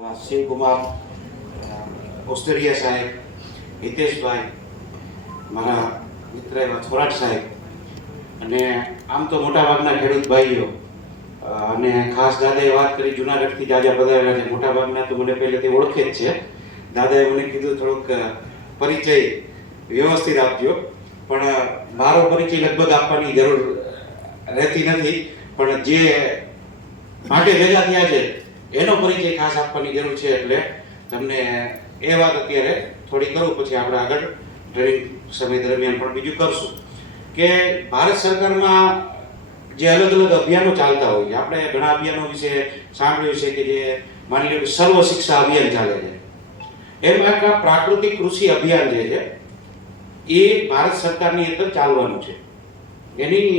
Shivakumar Australia સાહેબ, હિતેશભાઈ, મારા મિત્ર એવા થોરાટ સાહેબ અને આમ તો મોટાભાગના ખેડૂત ભાઈઓ અને ખાસ દાદાએ વાત કરી જુનાગઢથી જાજા પધારેલા છે. મોટાભાગના તો મને પહેલેથી ઓળખે જ છે. દાદાએ મને કીધું થોડોક પરિચય વ્યવસ્થિત આપજો, પણ મારો પરિચય લગભગ આપવાની જરૂર રહેતી નથી, પણ જે માટે ભેગા થયા છે એનો પરિચય ખાસ આપવાની જરૂર છે. એટલે તમને એ વાત અત્યારે થોડી કરું, પછી આપણે આગળ ટ્રેનિંગ સમય દરમિયાન પણ બીજું કરશું કે ભારત સરકારમાં જે અલગ અલગ અભિયાનો ચાલતા હોય છે. આપણે ઘણા અભિયાનો વિશે સાંભળ્યું છે કે જે માની લો કે સર્વ શિક્ષા અભિયાન ચાલે છે, એમાં એક પ્રાકૃતિક કૃષિ અભિયાન જે છે એ ભારત સરકારની અંદર ચાલવાનું છે. એની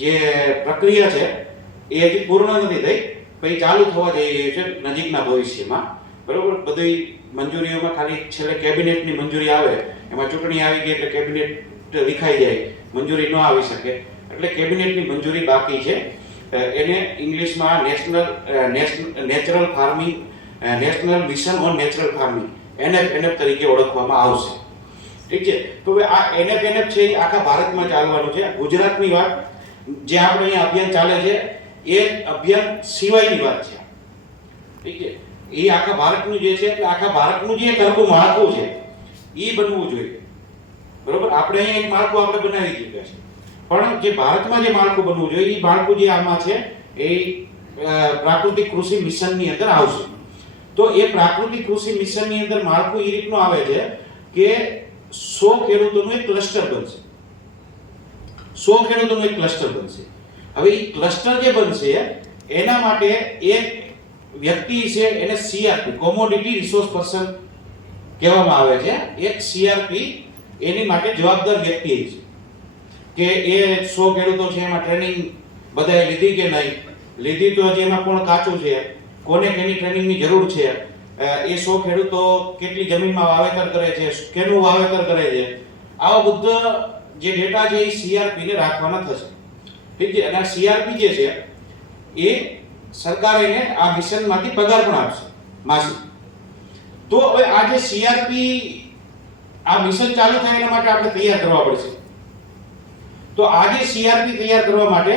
જે પ્રક્રિયા છે એ હજી પૂર્ણ નથી થઈ, પછી ચાલુ થવા જઈ રહ્યું છે નજીકના ભવિષ્યમાં. બરોબર, બધી મંજૂરીઓમાં ખાલી છેલ્લે કેબિનેટની મંજૂરી આવે, એમાં ચૂંટણી આવી ગઈ એટલે કેબિનેટ વિખાઈ જાય, મંજૂરી ન આવી શકે, એટલે કેબિનેટની મંજૂરી બાકી છે. એને ઇંગ્લિશમાં natural farming, national mission on natural farming NFNF તરીકે ઓળખવામાં આવશે. ઠીક છે. તો હવે આ NFNF છે એ આખા ભારતમાં ચાલવાનું છે. ગુજરાતની વાત જે આપણે અહીંયા અભિયાન ચાલે છે એ અભિયાન સિવાયની વાત છે. ઠીક છે. એ આખા ભારતનું જે છે એટલે આખા ભારતનું જે કરવું માળખું છે એ બનવું જોઈએ. બરોબર, આપણે અહીંયા એક માળખું આપણે બનાવી ચૂક્યા છે, પણ જે ભારતમાં જે માળખું બનવું જોઈએ એ માળખું જે આમાં છે એ પ્રાકૃતિક કૃષિ મિશનની અંદર આવશે. તો એ પ્રાકૃતિક કૃષિ મિશનની અંદર માળખું એ રીતનું આવે છે કે 100 ખેડૂતોનું એક ક્લસ્ટર બનશે. 100 ખેડૂતોનું એક ક્લસ્ટર બનશે. હવે એ ક્લસ્ટર જે બનશે એના માટે એક વ્યક્તિ છે, એને CRP કોમોડિટી રિસોર્સ પર્સન કહેવામાં આવે છે. એક CRP એની માટે જવાબદાર વ્યક્તિ છે કે એ 100 ખેડૂતો છે એમાં ટ્રેનિંગ બધાએ લીધી કે નહીં લીધી, તો હજી એમાં કોણ કાચું છે, કોને કેની ટ્રેનિંગની જરૂર છે, એ 100 ખેડૂતો કેટલી જમીનમાં વાવેતર કરે છે, કેનું વાવેતર કરે છે, આવા બધા જે ડેટા છે એ CRP ને રાખવાના થશે. ઠીક છે. અને CRP જે છે એ સરકાર એને આ મિશનમાંથી પગાર પણ આપશે માસિક. તો હવે આ જે CRP આ મિશન ચાલુ થાય એના માટે આપણે તૈયાર કરવા પડશે. તો આ જે CRP તૈયાર કરવા માટે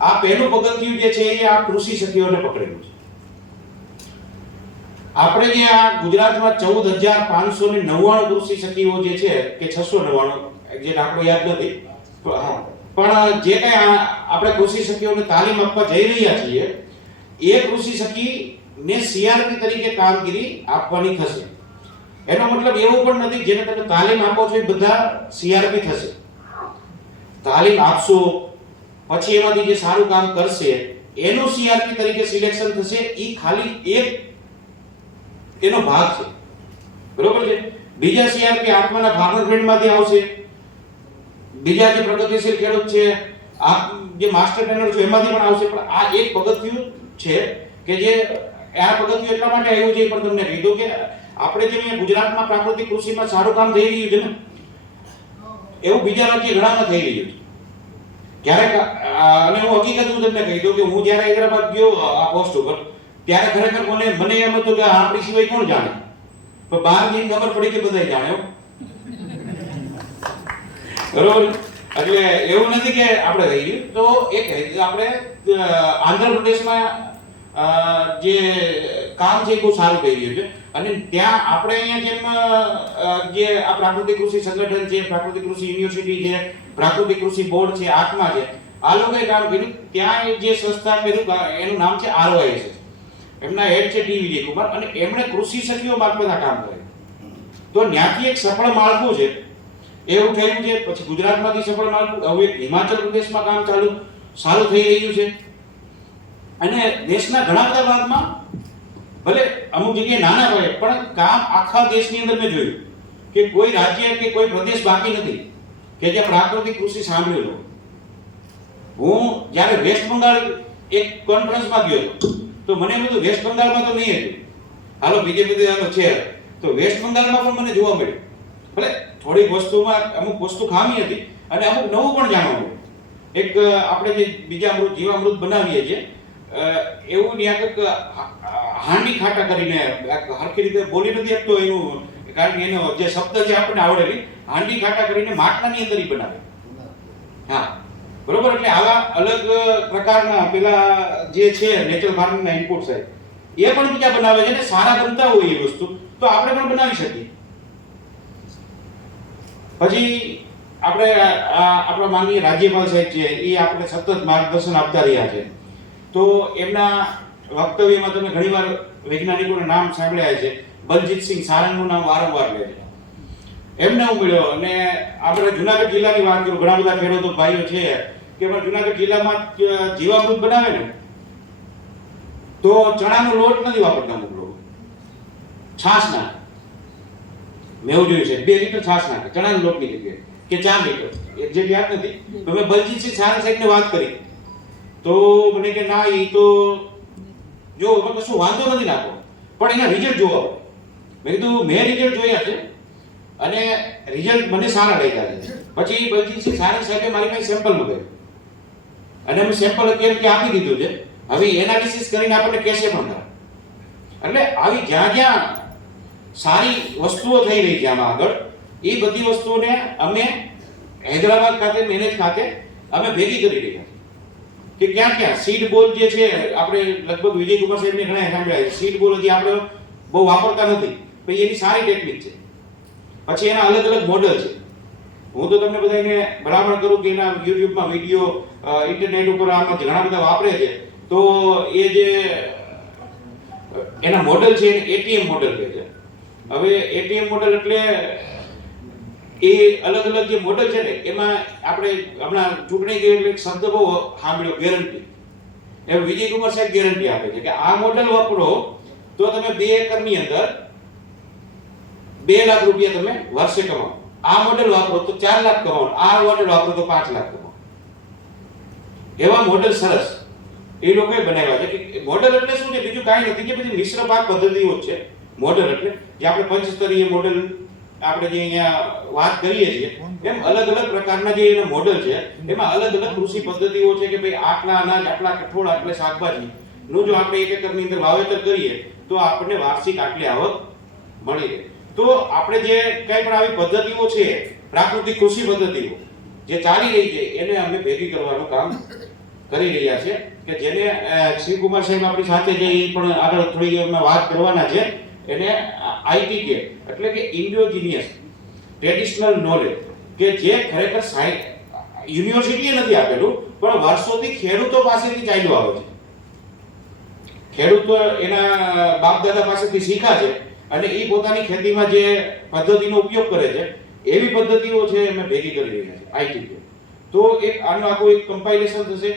આ પહેલું પગથિયું જે છે એ આ કૃષિ સખીઓને પકડેલું છે. આપણે જે આ ગુજરાતમાં 14,599 કૃષિ સખીઓ જે છે કે 699 જે આંકડો યાદ નથી, પણ જે કઈ આપણે કૃષિ સખીઓને તાલીમ આપવા જઈ રહ્યા છીએ એ કૃષિ સખી ને CRP તરીકે કામગીરી આપવાની થશે. એનો મતલબ એવો પણ નથી જેને તમે તાલીમ આપો છો એ બધા CRP થશે. તાલીમ આપશો પછી એમાંથી જે સારું કામ કરશે એનું CRP તરીકે સિલેક્શન થશે. એ ખાલી એક એનો ભાગ છે. બરોબર છે. બીજા CRP આત્માના ફાર્મર ફ્રેન્ડમાંથી આવશે. બીજા જે પ્રગતિશીલ ખેડૂત છે, આ જે માસ્ટર ટ્રેનર છે એમાંથી પણ આવશે. પણ આ એક પગથિયું છે કે જે આ પગથિયું એટલા માટે આવ્યું છે, પણ તમને કીધું કે આપણે જે અહીંયા ગુજરાતમાં પ્રાકૃતિક કૃષિમાં સારું કામ થઈ રહ્યું છે ને, એવું બીજા રાજ્ય ઘણામાં થઈ રહ્યું છે. ક્યારેક અને હું હકીકત હું તમને કહી દઉં કે હું જ્યારે હૈદરાબાદ ગયો આ પોસ્ટ ઉપર, ત્યારે ખરેખર મને એમ હતું કે આપણી સિવાય કોણ જાણે, પણ બહાર જઈને ખબર પડી કે બધા જાણે. બરોબર. એટલે એવું નથી કે આપણે રહી ગયું. તો એક આપણે આંધ્રપ્રદેશમાં જે કામ છે એ બહુ સારું થઈ રહ્યું છે. અને ત્યાં આપણે અહીંયા જેમ જે આ પ્રાકૃતિક કૃષિ સંગઠન છે, પ્રાકૃતિક કૃષિ યુનિવર્સિટી છે, પ્રાકૃતિક કૃષિ બોર્ડ છે, આત્મા છે, આ લોકોએ કામ કર્યું. ત્યાં જે સંસ્થા કર્યું એનું નામ છે RYS. એમના હેડ છે ડી વિજયકુમાર, અને એમણે કૃષિ સખીઓ મારફત આ કામ કર્યું. તો ત્યાંથી એક સફળ માળખું છે એવું થયું છે. પછી ગુજરાતમાંથી સફળ માળખું, હવે હિમાચલ પ્રદેશમાં કામ સારું થઈ રહ્યું છે. અને દેશના ઘણા બધા ભાગમાં ભલે અમુક જગ્યાએ નાના હોય પણ કામ આખા દેશની અંદર મેં જોયું કે કોઈ રાજ્ય કે કોઈ પ્રદેશ બાકી નથી કે જે પ્રાકૃતિક કૃષિ સાંભળ્યું. હું જ્યારે વેસ્ટ બંગાળ એક કોન્ફરન્સમાં ગયો તો મને એમ હતું વેસ્ટ બંગાળમાં તો નહીં હતું, હાલો બીજે બધે છે, તો વેસ્ટ બંગાળમાં પણ મને જોવા મળ્યું. ભલે થોડીક વસ્તુમાં અમુક વસ્તુ ખામી હતી અને અમુક નવું પણ જાણવા મળ્યું. એક આપણે જે બીજા જીવામૃત બનાવીએ છીએ એવું ત્યાં કંઈક હાંડી ખાટા કરીને હરખી રીતે બોલી નથી શકતો એનું, કારણ કે એનો જે શબ્દ છે આપણને આવડેલી, હાંડી ખાટા કરીને માટલાની અંદર ઈ બનાવે. હા બરોબર. એટલે આવા અલગ પ્રકારના પેલા જે છે નેચરલ ફાર્મિંગના ઇનપુટ છે એ પણ બીજા બનાવે છે ને સારા ગમતા હોય એ વસ્તુ તો આપણે પણ બનાવી શકીએ. પછી આપણે આપણા માનનીય રાજ્યપાલ સાહેબ છે એ આપણે સતત માર્ગદર્શન આપતા રહ્યા છે. તો એમના વક્તવ્યમાં તમે ઘણીવાર વૈજ્ઞાનિકોના નામ સાંભળ્યા છે. બલજીતસિંહ સારંગનું નામ વારંવાર લે છે. એમને હું મળ્યો અને આપણે જુનાગઢ જિલ્લાની વાત કરું, ઘણા બધા ખેડૂતો ભાઈઓ છે કે પણ જુનાગઢ જિલ્લામાં જીવામૃત બનાવે ને તો ચણાનો લોટ નથી વાપરતા અમુક લોકો, છાશ નાખે. મેં એવું જોયું છે 2 લીટર છાશ નાખે ચણાના લોટની જગ્યાએ કે 4 લીટર, એક્ઝેક્ટ યાદ નથી. તો મેં બલજીતસિંહ સારંગ સાહેબને વાત કરી તો મને કે ના એ તો જો કશું વાંધો નથી નાખો પણ એના રિઝલ્ટ જોવા પડે. મેં કીધું મેં રિઝલ્ટ જોયા છે અને રિઝલ્ટ મને સારા લાગ્યા છે. પછી બલજીતસિંહ સારંગ સાહેબે મારી પાસે સેમ્પલ મંગાવ્યું અને અમે સેમ્પલ અત્યારે આપી દીધું છે. હવે એનાલિસિસ કરીને આપણને કહેશે પણ ખરા. એટલે આવી જ્યાં જ્યાં સારી વસ્તુઓ થઈ રહી છે આમાં આગળ, એ બધી વસ્તુઓને અમે હૈદરાબાદ ખાતે મેનેજ ખાતે અમે ભેગી કરી રહ્યા છીએ કે ક્યાં ક્યાં સીડ બોલ જે છે આપણે લગભગ વિજય કુમાર સાહેબને ઘણા સાંભળ્યા છે. સીડ બોલ હજી આપણે બહુ વાપરતા નથી પણ એની સારી ટેકનિક છે. પછી એના અલગ અલગ મોડલ છે. હું તો તમને બધાને ભલામણ કરું કે એના યુટ્યુબમાં વિડીયો, ઇન્ટરનેટ ઉપર આમાં ઘણા બધા વાપરે છે. તો એ જે એના મોડલ છે એને એટીએમ મોડલ કહે છે. હવે એટીએમ મોડલ એટલે એ અલગ અલગ જે મોડલ છે ને એમાં આપણે હમણાં ચૂંટણી ગઈ એટલે એક શબ્દ બહુ સાંભળ્યો, ગેરંટી. એમ વિજય કુમાર સાહેબ ગેરંટી આપે છે કે આ મોડલ વાપરો તો તમે 2 એકરની અંદર 2 લાખ રૂપિયા તમે વર્ષે કમાવો. આ મોડેલ વાપરો તો 4 લાખ કમાવો, આ મોડેલ વાપરો તો 5 લાખ કમાવો. એવા મોડેલ સરસ એ લોકોએ બનાવ્યા છે. કે મોડેલ એટલે શું છે, બીજું કાંઈ નથી કે બધી મિશ્ર પાક પદ્ધતિઓ છે. મોડેલ એટલે જે આપણે પંચસ્તરીય મોડેલ આપણે જે અહીંયા વાત કરીએ છીએ એમ અલગ અલગ પ્રકારના જે એના મોડેલ છે એમાં અલગ અલગ કૃષિ પદ્ધતિઓ છે કે ભાઈ આટલા અનાજ, આટલા કઠોળ, આટલા શાકભાજી નું જો આપણે 1 એકરની અંદર વાવેતર કરીએ તો આપણને વાર્ષિક આટલી આવક મળી રહે. તો આપણે જે કંઈ પણ આવી પદ્ધતિઓ છે, પ્રાકૃતિક કૃષિ પદ્ધતિઓ જે ચાલી રહી છે એને અમે ભેગી કરવાનું કામ કરી રહ્યા છે કે જેને શ્રી કુમાર સાહેબ આપણી સાથે જે પણ આગળ થોડી અમે વાત કરવાના છે એને આઈટીકે એટલે કે ઇન્ડોજીનિયસ ટ્રેડિશનલ નોલેજ કે જે ખરેખર યુનિવર્સિટીએ નથી આપેલું પણ વર્ષોથી ખેડૂતો પાસેથી ચાલ્યું આવે છે. ખેડૂતો એના બાપ દાદા પાસેથી શીખ્યા છે અને એ પોતાની ખેતીમાં જે પદ્ધતિનો ઉપયોગ કરે છે એવી પદ્ધતિઓ છે અમે ભેગી કરી રહ્યા છે આઈટીકે. તો એક આનું આખું એક કમ્પાઇલેશન થશે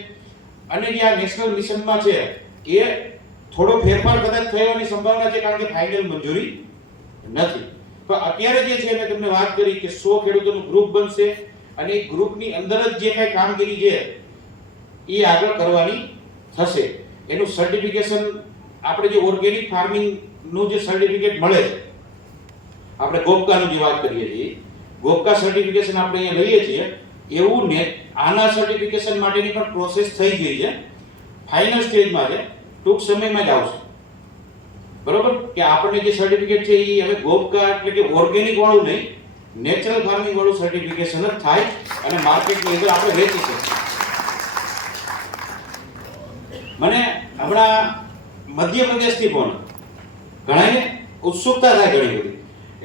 અને જે આ નેશનલ મિશનમાં છે એ થોડો ફેરફાર કદાચ થવાની સંભાવના છે કારણ કે ફાઇનલ મંજૂરી નથી. તો અત્યારે જે છે મેં તમને વાત કરી કે 100 ખેડૂતોનું ગ્રુપ બનશે અને એ ગ્રુપની અંદર જ જે કાંઈ કામગીરી છે એ આગળ કરવાની થશે. એનું સર્ટિફિકેશન આપણે જે ઓર્ગેનિક ફાર્મિંગ નું જે સર્ટિફિકેટ મળે છે, આપણે ગોપકાનું જે વાત કરીએ છીએ ગોપકા સર્ટિફિકેશન આપણે અહીંયા લઈએ છીએ એવું ને આના સર્ટિફિકેશન માટેની પણ પ્રોસેસ થઈ ગઈ છે, ફાઇનલ સ્ટેજમાં છે, ટૂંક સમયમાં જ આવશે. બરોબર કે આપણને જે સર્ટિફિકેટ છે એ હવે ગોપકા એટલે કે ઓર્ગેનિક વાળું નહીં, નેચરલ ફાર્મિંગ વાળું સર્ટિફિકેશન જ થાય અને માર્કેટની અંદર આપણે વેચી શકીએ. મને હમણાં મધ્યપ્રદેશથી ફોન, ઘણાને ઉત્સુકતા થાય ઘણી બધી.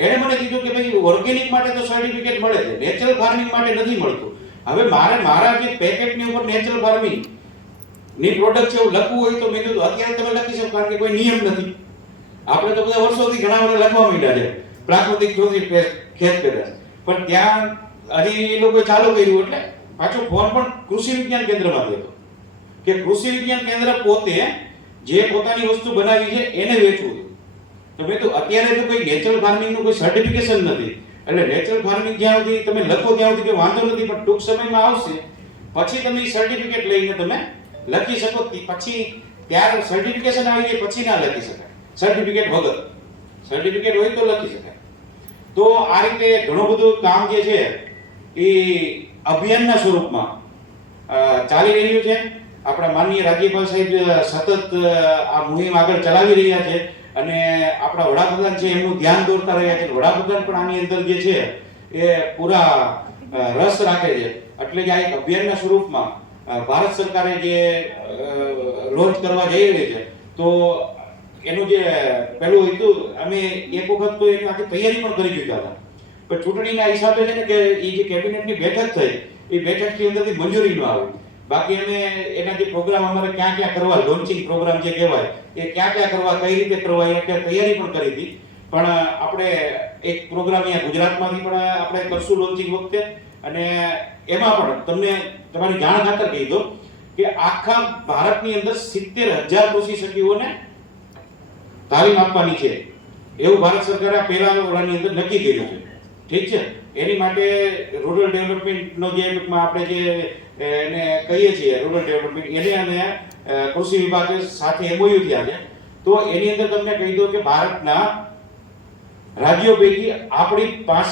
એણે મને કીધું કે ભાઈ ઓર્ગેનિક માટે તો સર્ટિફિકેટ મળે છે, નેચરલ ફાર્મિંગ માટે નથી મળતું. હવે મારા જે પેકેટની ઉપર નેચરલ ફાર્મિંગ ની પ્રોડક્ટ છે એવું લખવું હોય તો મેં કીધું અત્યારે તમે લખી શકો કારણ કે કોઈ નિયમ નથી. આપણે તો બધા વર્ષોથી ઘણા બધા લખવા માંડ્યા છે પ્રાકૃતિક ખેત પેદાશ, પણ ત્યાં હજી એ લોકોએ ચાલુ કર્યું એટલે પાછો ફોન પણ કૃષિ વિજ્ઞાન કેન્દ્રમાં થયો કે કૃષિ વિજ્ઞાન કેન્દ્ર પોતે જે પોતાની વસ્તુ બનાવી છે એને વેચવું. તો મેં તો અત્યારે તો કોઈ નેચરલ ફાર્મિંગનું કોઈ સર્ટિફિકેશન નથી એટલે નેચરલ ફાર્મિંગ જ્યાં સુધી તમે લખો ત્યાં સુધી કોઈ વાંધો નથી, પણ ટૂંક સમયમાં આવશે પછી તમે સર્ટિફિકેટ લઈને તમે લખી શકો. પછી ત્યારે સર્ટિફિકેશન આવી જાય પછી ના લખી શકાય, સર્ટિફિકેટ વગર. સર્ટિફિકેટ હોય તો લખી શકાય. તો આ રીતે ઘણું બધું કામ જે છે એ અભિયાનના સ્વરૂપમાં ચાલી રહ્યું છે આપણા માનનીય રાજ્યપાલ સાહેબ સતત આ મુહિમ આગળ ચલાવી રહ્યા છે અને આપણા વડાપ્રધાન છે એમનું ધ્યાન દોરતા રહ્યા છે. વડાપ્રધાન પણ આની અંદર જે છે એ પૂરા રસ રાખે છે. એટલે કે આ એક અભિયાનના સ્વરૂપમાં ભારત સરકારે જે લોન્ચ કરવા જઈ રહી છે, તો એનું જે પહેલું હતું, અમે એક વખત તો એની આખી તૈયારી પણ કરી ચૂક્યા હતા, પણ ચૂંટણીના હિસાબે છે ને કે એ જે કેબિનેટની બેઠક થઈ, એ બેઠકની અંદરથી મંજૂરી ન આવી. બાકી અમે એના જે પ્રોગ્રામ અમારે ક્યાં ક્યાં કરવા, લોન્ચિંગ પ્રોગ્રામ જે કહેવાય, એ ક્યાં ક્યાં કરવા, કઈ રીતે કરવા, એ તૈયારી પણ કરી હતી. પણ આપણે એક પ્રોગ્રામ અહીંયા ગુજરાતમાંથી પણ આપણે કરશું લોન્ચિંગ વખતે, અને એમાં પણ તમને તમારી જાણ ખાતર કહી દો કે આખા ભારતની અંદર 70,000 કૃષિ સખીઓને તાલીમ આપવાની છે, એવું ભારત સરકારે આ પહેલા ઓલાની અંદર નક્કી કર્યું છે. ઠીક છે, એની માટે રૂરલ ડેવલપમેન્ટનો જે ટૂંકમાં આપણે જે એને કહીએ છીએ રૂરલ ડેવલપમેન્ટ, એને અને કૃષિ વિભાગ સાથે MOU થયા છે. તો એની અંદર તમને કહી દો કે ભારતના રાજ્યો પૈકી આપણી 5